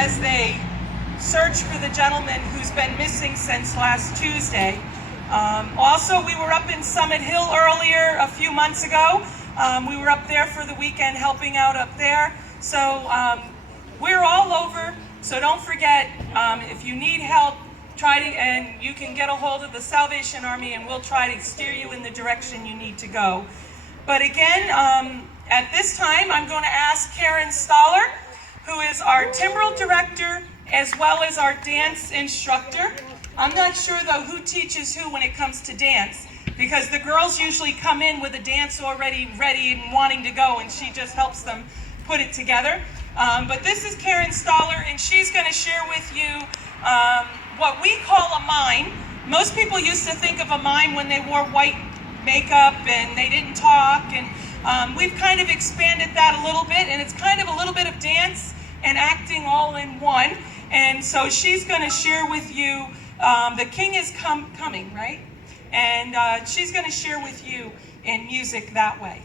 as they search for the gentleman who's been missing since last Tuesday. Also, we were up in Summit Hill earlier a few months ago. We were up there for the weekend helping out up there. So we're all over. So don't forget, if you need help, and you can get a hold of the Salvation Army and we'll try to steer you in the direction you need to go. But again, at this time, I'm going to ask Karen Stoller, who is our timbral director as well as our dance instructor. I'm not sure though who teaches who when it comes to dance, because the girls usually come in with a dance already ready and wanting to go, and she just helps them put it together. But this is Karen Stoller, and she's going to share with you what we call a mime. Most people used to think of a mime when they wore white makeup and they didn't talk, and we've kind of expanded that a little bit, and it's kind of a little bit of dance and acting all in one. And so she's going to share with you, the king is coming, right? And she's going to share with you in music that way.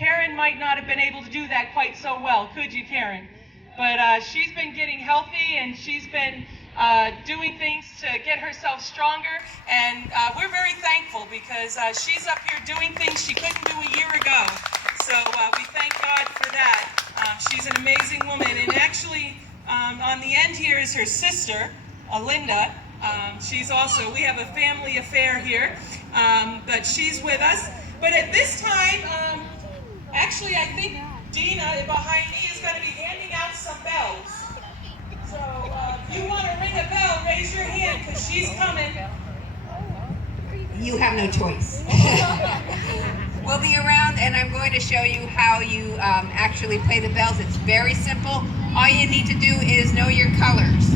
Karen might not have been able to do that quite so well, could you, Karen? But she's been getting healthy, and she's been doing things to get herself stronger, and we're very thankful because she's up here doing things she couldn't do a year ago. So we thank God for that. She's an amazing woman, and actually on the end here is her sister, Linda. We have a family affair here, but she's with us. But at this time, actually I think Dina behind me is going to be handing out some bells. So if you want to ring a bell, raise your hand because she's coming. You have no choice. We'll be around, and I'm going to show you how you actually play the bells. It's very simple. All you need to do is know your colors.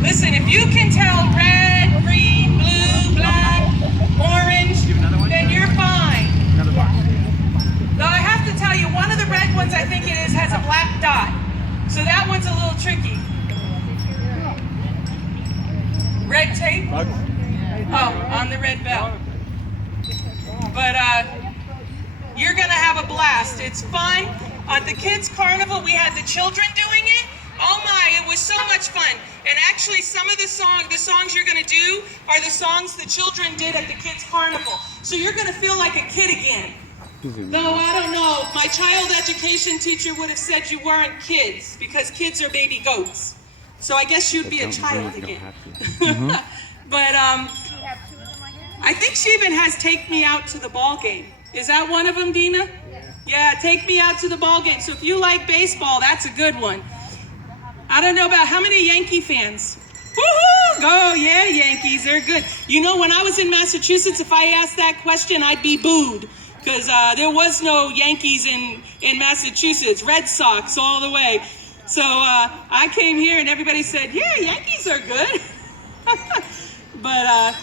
Listen, if you can tell red, green, blue, black, orange, then you're fine. Though I have to tell you, one of the red ones, I think it is, has a black dot. So that one's a little tricky. Red tape? Oh, on the red bell. But you're going to have a blast. It's fun. At the Kids Carnival, we had the children doing it. Oh my, it was so much fun. And actually, some of the songs you're going to do are the songs the children did at the Kids Carnival. So you're going to feel like a kid again. Though, I don't know, my child education teacher would have said you weren't kids, because kids are baby goats. So I guess you'd be a child again. But I think she even has Take Me Out to the Ball Game. Is that one of them, Dina? Yeah, Take Me Out to the Ball Game. So if you like baseball, that's a good one. I don't know about how many Yankee fans? Woohoo! Go, yeah, Yankees, they're good. You know, when I was in Massachusetts, if I asked that question, I'd be booed. Because there was no Yankees in Massachusetts, Red Sox all the way. So I came here and everybody said, yeah, Yankees are good. But,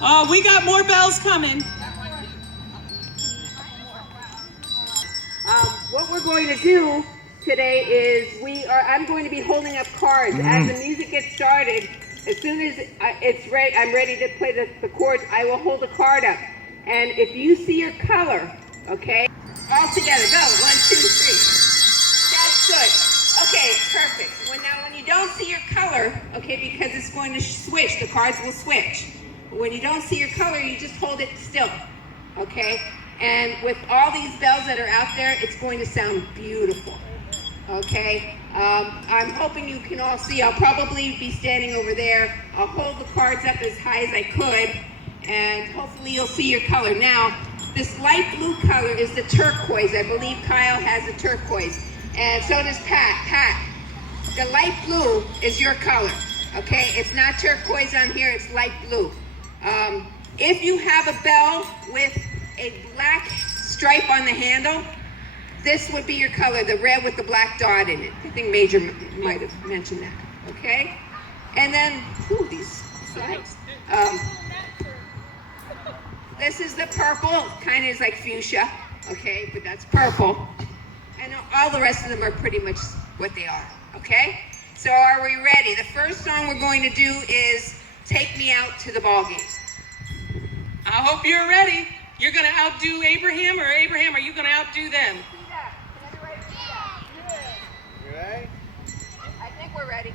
oh, we got more bells coming. What we're going to do today is I'm going to be holding up cards. As the music gets started, as soon as I'm ready to play the chords, I will hold a card up. And if you see your color, okay, all together, go, 1, 2, 3. That's good. Okay, perfect. Now when you don't see your color, okay, because it's going to switch, the cards will switch. But when you don't see your color, you just hold it still, okay? And with all these bells that are out there, it's going to sound beautiful, okay? I'm hoping you can all see. I'll probably be standing over there. I'll hold the cards up as high as I could, and hopefully you'll see your color. Now, this light blue color is the turquoise. I believe Kyle has a turquoise, and so does Pat. Pat, the light blue is your color, okay? It's not turquoise on here, it's light blue. If you have a bell with a black stripe on the handle, this would be your color, the red with the black dot in it. I think Major might have mentioned that, okay? And then, these slides. This is the purple, kind of is like fuchsia, okay, but that's purple. And all the rest of them are pretty much what they are, okay? So are we ready? The first song we're going to do is Take Me Out to the Ball Game. I hope you're ready. You're going to outdo Abraham, or Abraham, are you going to outdo them? You ready? I think we're ready.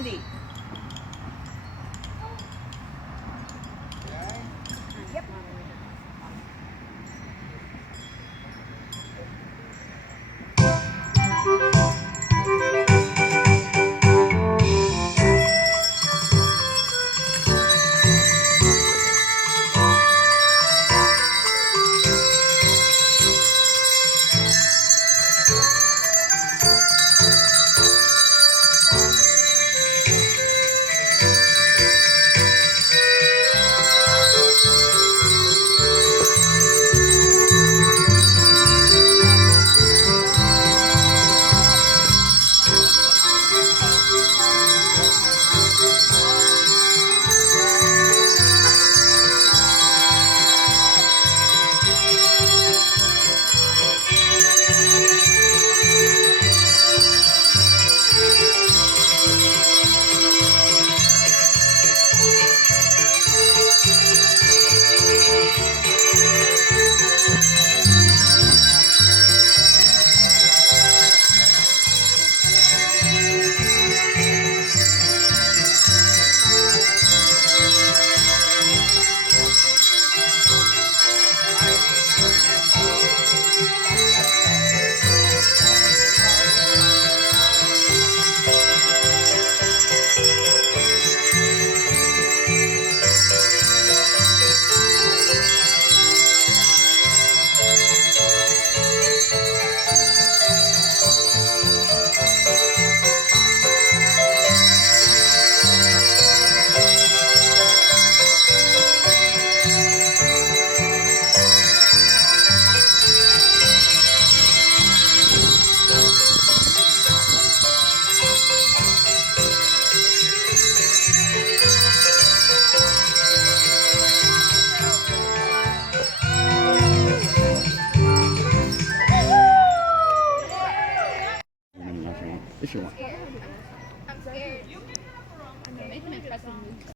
Andy. If you want. I'm scared. I'm making impressive moves.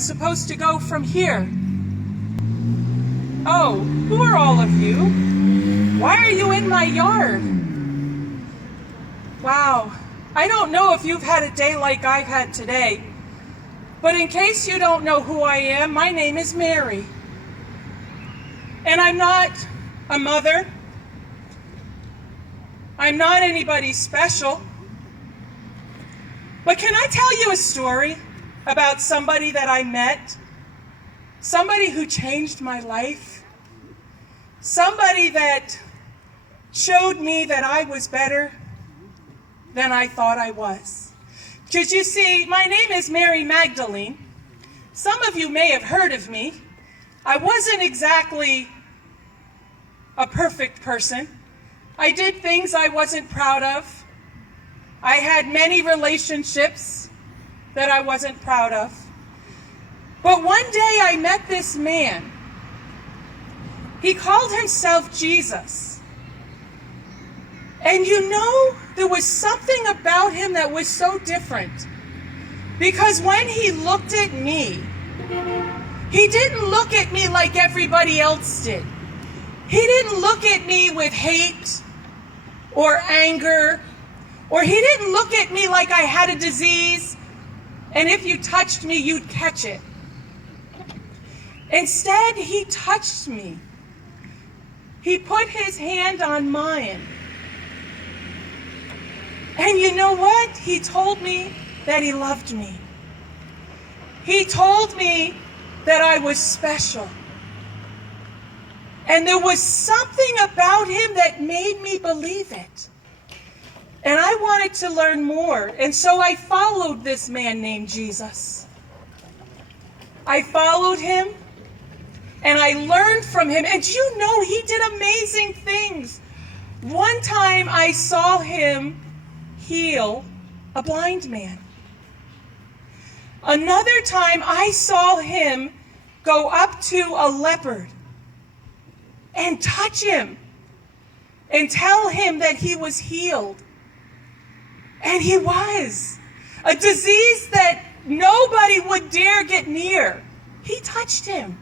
I'm supposed to go from here. Oh, who are all of you? Why are you in my yard? Wow, I don't know if you've had a day like I've had today, but in case you don't know who I am, my name is Mary. And I'm not a mother. I'm not anybody special. But can I tell you a story about somebody that I met? Somebody who changed my life? Somebody that showed me that I was better than I thought I was. Because you see, my name is Mary Magdalene. Some of you may have heard of me. I wasn't exactly a perfect person. I did things I wasn't proud of. I had many relationships that I wasn't proud of. But one day I met this man. He called himself Jesus. And you know, there was something about him that was so different. Because when he looked at me, he didn't look at me like everybody else did. He didn't look at me with hate or anger, or he didn't look at me like I had a disease, and if you touched me, you'd catch it. Instead, he touched me. He put his hand on mine. And you know what? He told me that he loved me. He told me that I was special. And there was something about him that made me believe it. And I wanted to learn more. And so I followed this man named Jesus. I followed him and I learned from him. And you know, he did amazing things. One time I saw him heal a blind man. Another time I saw him go up to a leopard and touch him and tell him that he was healed. And he was. A disease that nobody would dare get near. He touched him.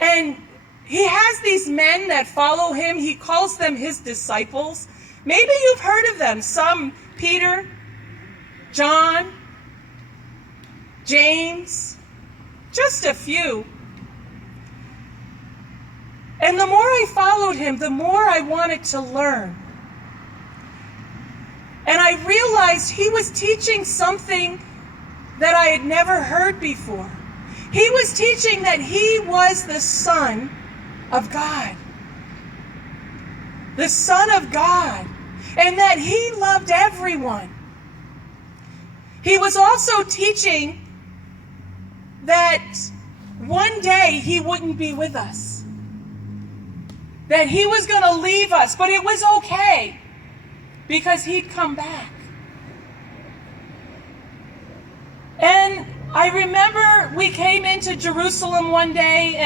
And he has these men that follow him. He calls them his disciples. Maybe you've heard of them. Some, Peter, John, James, just a few. And the more I followed him, the more I wanted to learn. And I realized he was teaching something that I had never heard before. He was teaching that he was the Son of God. The Son of God. And that he loved everyone. He was also teaching that one day he wouldn't be with us. That he was going to leave us, but it was okay. Because he'd come back. And I remember we came into Jerusalem one day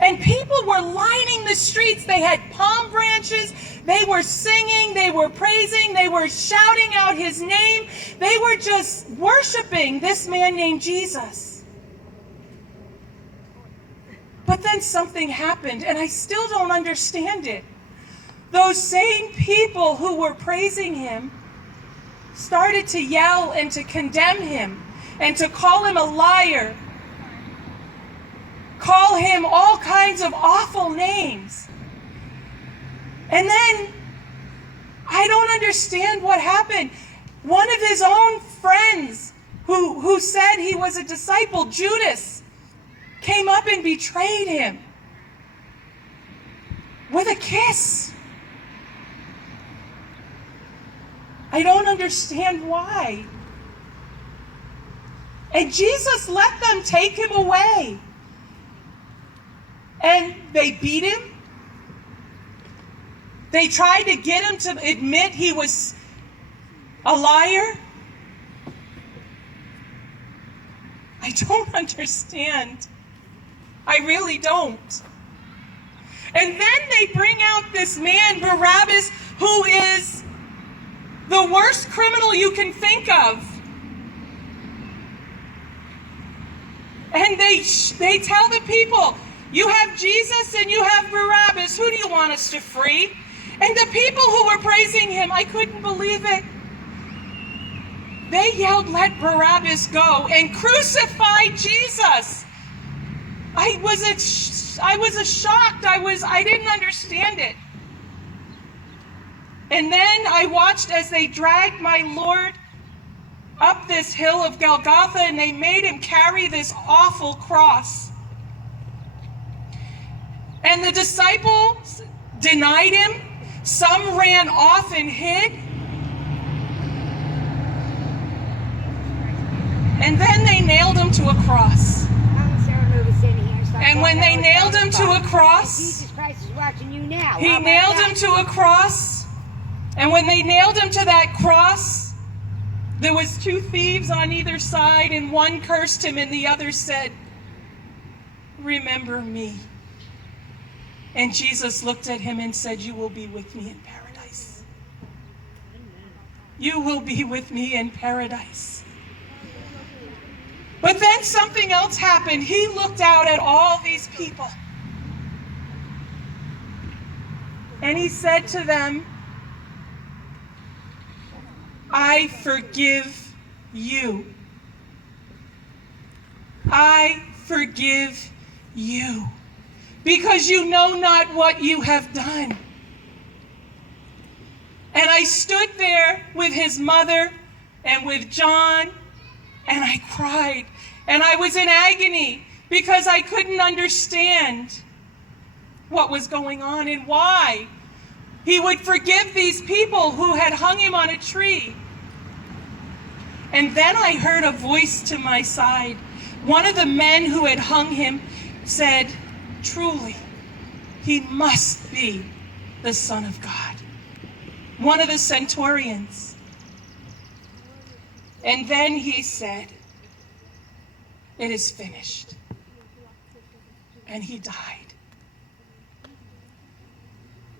and people were lining the streets. They had palm branches. They were singing. They were praising. They were shouting out his name. They were just worshiping this man named Jesus. But then something happened, and I still don't understand it. Those same people who were praising him started to yell and to condemn him and to call him a liar, call him all kinds of awful names. And then I don't understand what happened. One of his own friends who said he was a disciple, Judas, came up and betrayed him with a kiss. I don't understand why. And Jesus let them take him away. And they beat him. They tried to get him to admit he was a liar. I don't understand. I really don't. And then they bring out this man, Barabbas, who is the worst criminal you can think of. And they tell the people, you have Jesus and you have Barabbas. Who do you want us to free? And the people who were praising him, I couldn't believe it. They yelled, let Barabbas go and crucify Jesus. I was shocked. I didn't understand it. And then I watched as they dragged my Lord up this hill of Golgotha, and they made him carry this awful cross. And the disciples denied him. Some ran off and hid. And then they nailed him to a cross. And when they nailed him to a cross, Jesus Christ is watching you now. he nailed him to a cross. And when they nailed him to that cross, there was 2 thieves on either side, and one cursed him and the other said, remember me. And Jesus looked at him and said, you will be with me in paradise. You will be with me in paradise. But then something else happened. He looked out at all these people. And he said to them, I forgive you. I forgive you. Because you know not what you have done. And I stood there with his mother and with John, and I cried. And I was in agony because I couldn't understand what was going on and why he would forgive these people who had hung him on a tree. And then I heard a voice to my side. One of the men who had hung him said, truly, he must be the Son of God. One of the centurions. And then he said, it is finished. And he died.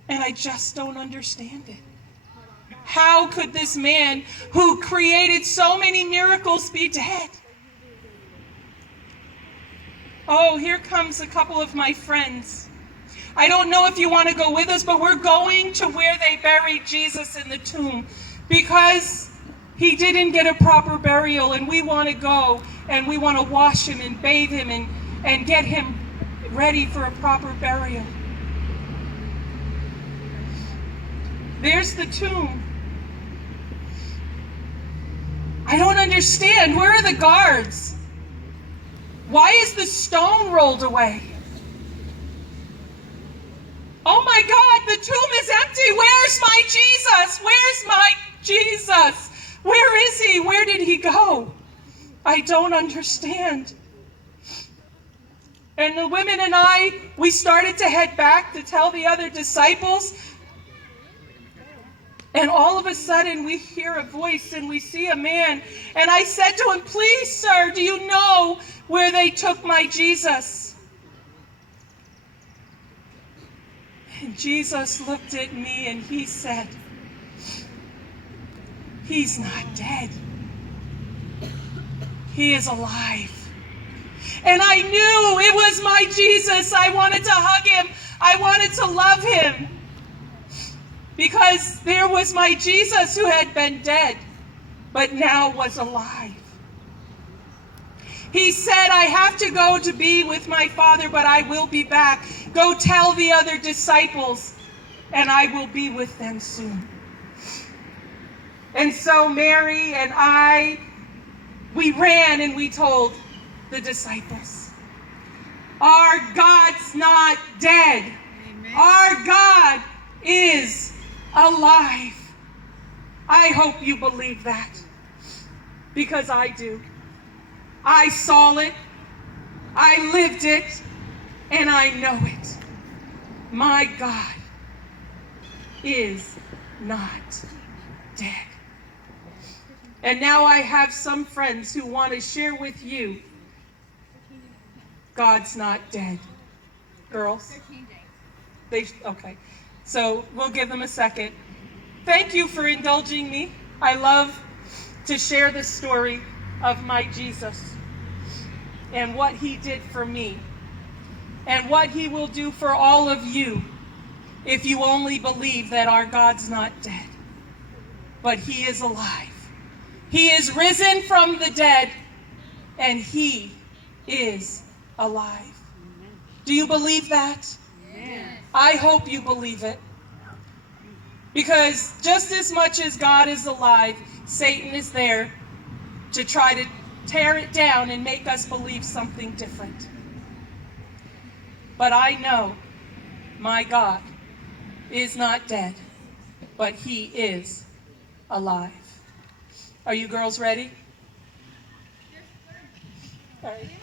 And I just don't understand it. How could this man who created so many miracles be dead? Oh, here comes a couple of my friends. I don't know if you want to go with us, but we're going to where they buried Jesus in the tomb because he didn't get a proper burial, and we want to go and we want to wash him and bathe him and get him ready for a proper burial. There's the tomb. I don't understand. Where are the guards? Why is the stone rolled away? Oh my God, the tomb is empty. Where's my Jesus? Where's my Jesus? Where is he? Where did he go? I don't understand. And the women and I, we started to head back to tell the other disciples. And all of a sudden we hear a voice and we see a man. And I said to him, please, sir, do you know where they took my Jesus? And Jesus looked at me and he said, he's not dead. He is alive. And I knew it was my Jesus. I wanted to hug him. I wanted to love him. Because there was my Jesus who had been dead, but now was alive. He said, I have to go to be with my Father, but I will be back. Go tell the other disciples, and I will be with them soon. And so Mary and I, we ran and we told the disciples, our God's not dead. Amen. Our God is alive. I hope you believe that, because I do. I saw it, I lived it, and I know it. My God is not dead. And now I have some friends who want to share with you, God's not dead. Girls? 13 days. Okay. So we'll give them a second. Thank you for indulging me. I love to share the story of my Jesus. and what he did for me, and what he will do for all of you if you only believe that our God's not dead, but he is alive. He is risen from the dead, and he is alive. Do you believe that? Yes. I hope you believe it. Because just as much as God is alive, Satan is there to try to tear it down and make us believe something different. But I know my God is not dead, but he is alive. Are you girls ready? All right.